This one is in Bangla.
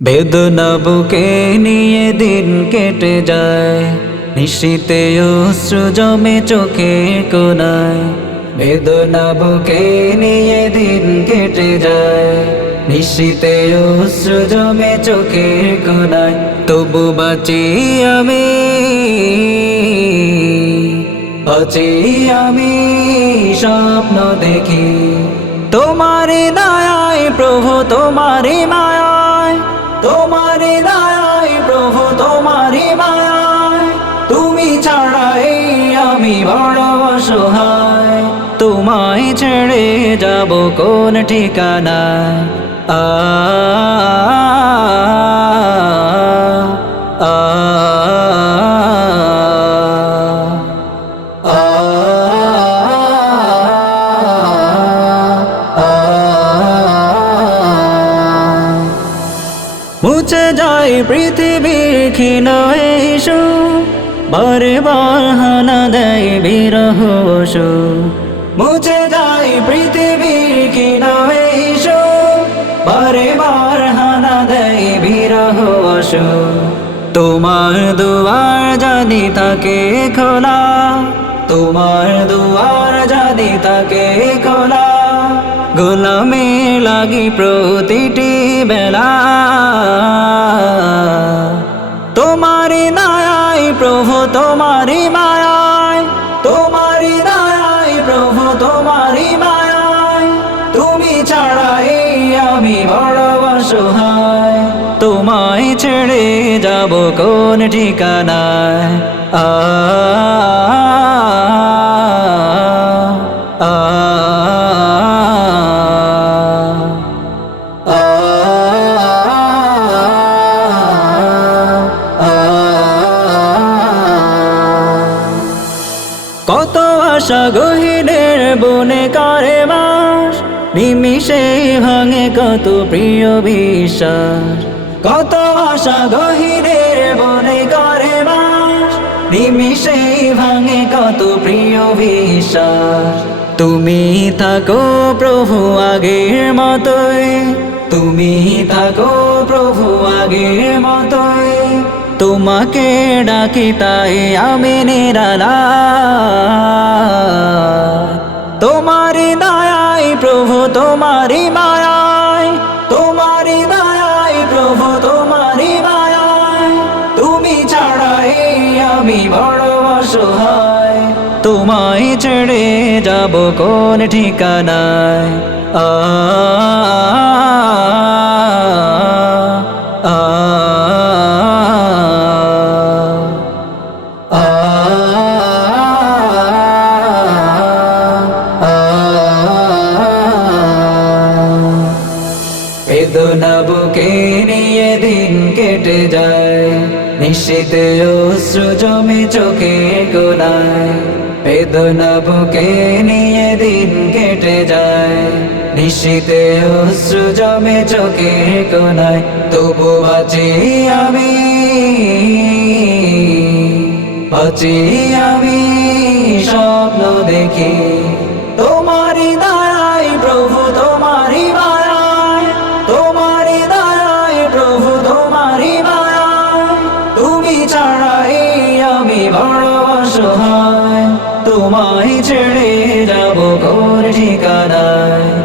বেদনা বুকে নিয়ে দিন কেটে যায়। নিশীতে অশ্রু জমে চোখে কোনায় বেদনা বুকে নিয়ে দিন কেটে যায়। নিশীতে অশ্রু জমে চোখে কোনায় তবু বাঁচি আমি বাঁচি আমি, স্বপ্ন দেখি। তোমারি দয়ায় প্রভু তোমারি মায়ায় তোমায় ছেড়ে যাব কোন ঠিকানা? আ মুছে যায় পৃথিবীর ক্ষীণ এসু বারে বাহানা দেয় বিরহ মুছে যায় পৃথিবীর ক্ষীণ এসু, বারে বার হানা দেয় বিরহ বসু। তোমার দুয়ার জানি তাকে খোলা, তোমার দুয়ার জানি তাকে খোলা, গোলামে লাগি প্রতিটি বেলা। তোমারি দয়ায় প্রভু তোমারি মায়ায় অসহায় তোমায় ছেড়ে যাব কোন ঠিকানায়? আ কত আশা গহিনের বনে করে বাস নিমিষে ভাঙে কত প্রিয় বিশ্বাস কত আশা গহিনের বনে করে বাস। নিমিষে ভাঙে কত প্রিয় বিশ্বাস তুমি থাকো প্রভু আগের মতোই। তুমি থাকো প্রভু আগের মতোই। তোমাকে ডাকি তাই আমি নিরালা তোমারি তোমারি মায়াই তোমারি দয়াই প্রভু তোমারি মায়াই তুমি ছাড়াই আমি বড় অসহায়। তোমায় ছেড়ে যাব কোন ঠিকানায়? আ আ বেদনা নিয়ে দিন কেটে যায়। নিশ্চিত অশ্রু জমে চোখে কোনায় বেদনা নিয়ে দিন কেটে যায়। নিশ্চিত অশ্রু জমে চোখে কোনায় তবু বাঁচি আমি। বাঁচি আমি স্বপ্ন দেখি। অসহায় তোমায় ছেড়ে যাব কোন ঠিকানায়?